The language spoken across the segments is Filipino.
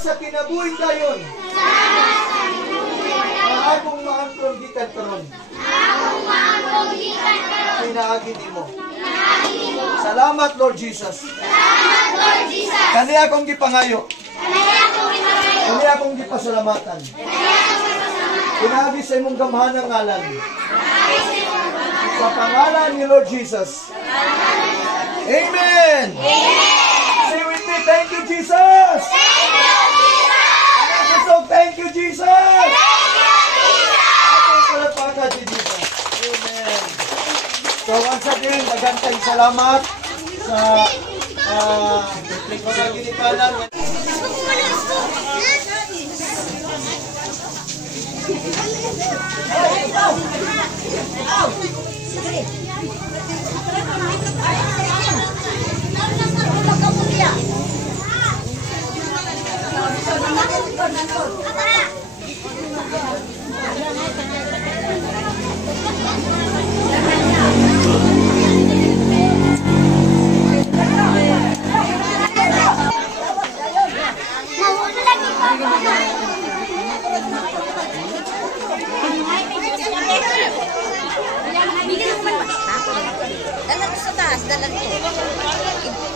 sa kinabuhi dayon. Akong maangkong gikan karon. Pinaagi nimo. Salamat Lord Jesus. Kani akong gipangayo. Kani akong gipasalamatan. Pinaagi sa imong gamhanang ngalan. Sa pangalan ni Lord Jesus. Amen. Say with me, thank you Jesus. Thank you Jesus. Palakpakan si Jesus. Amen. So once again, magandang salamat sa mga ginikanan.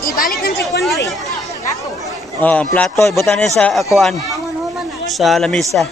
Ibalik ng secondary. Plato. Oh, ang plato ibutan niya sa akuan. Sa lamisa.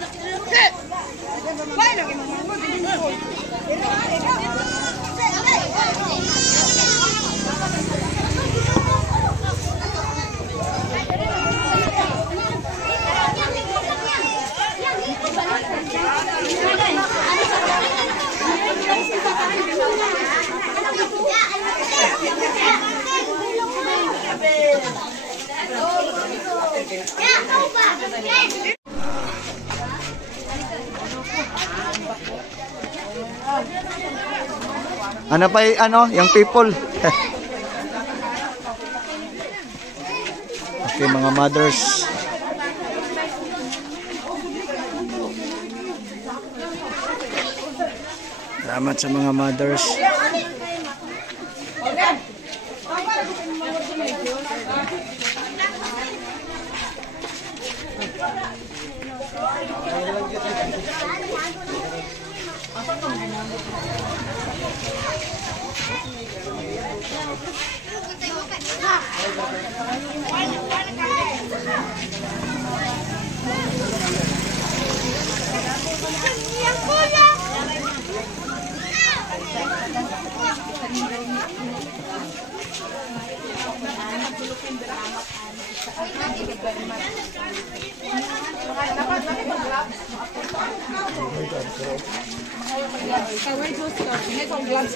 Ano pa yung people? Okay, mga mothers. Salamat sa mga mothers. Gloves.